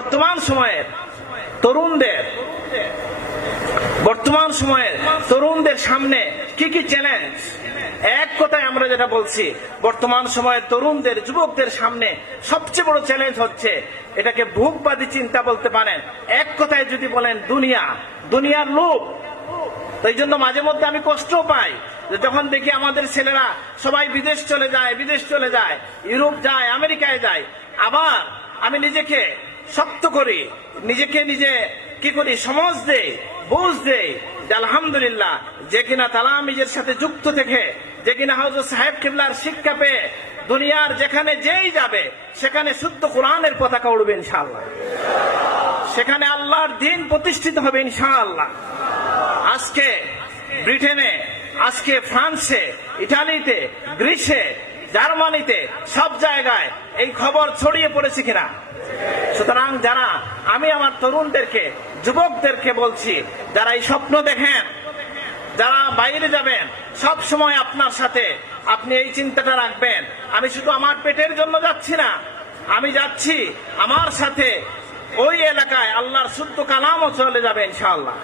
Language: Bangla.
বর্তমান সময়ের তরুণদের সামনে কি কি চ্যালেঞ্জ। এক কথায় আমরা যেটা বলছি, বর্তমান সময়ের তরুণদের, যুবকদের সামনে সবচেয়ে বড় চ্যালেঞ্জ হচ্ছে, এটাকে ভোগবাদী চিন্তা বলতে পারেন, এক কথায় যদি বলেন দুনিয়ার লোভ। তো এই জন্য মাঝে মধ্যে আমি কষ্ট পাই যখন দেখি আমাদের ছেলেরা সবাই বিদেশ চলে যায়, ইউরোপ যায়, আমেরিকায় যায়। আবার আমি নিজেকে শক্ত করি, নিজে কি করি, সমাজ দেই, বুঝ দেই যে আলহামদুলিল্লাহ, যে কিনা তালামিজের সাথে যুক্ত থেকে, যে কিনা হযরত সাহেব কিবলার শিক্ষা পেয়ে দুনিয়ার যেখানে যেই যাবে সেখানে শুদ্ধ কোরআনের পতাকা উড়বে ইনশাআল্লাহ, সেখানে আল্লাহর দ্বীন প্রতিষ্ঠিত হবে ইনশাআল্লাহ। আজকে ব্রিটেনে, আজকে ফ্রান্সে, ইটালিতে, গ্রিসে, জার্মানিতে, সব জায়গায় এই খবর ছড়িয়ে পড়েছে কিনা। সুতরাং আমি আমার তরুণদেরকে, যুবকদেরকে বলছি, যারা এই স্বপ্ন দেখেন, যারা বাইরে যাবেন, সব সময় আপনার সাথে আপনি এই চিন্তাটা রাখবেন, আমি শুধু আমার পেটের জন্য যাচ্ছি না, আমি যাচ্ছি আমার সাথে ওই এলাকায় আল্লাহর শুদ্ধ কালামও চলে যাবে ইনশাআল্লাহ।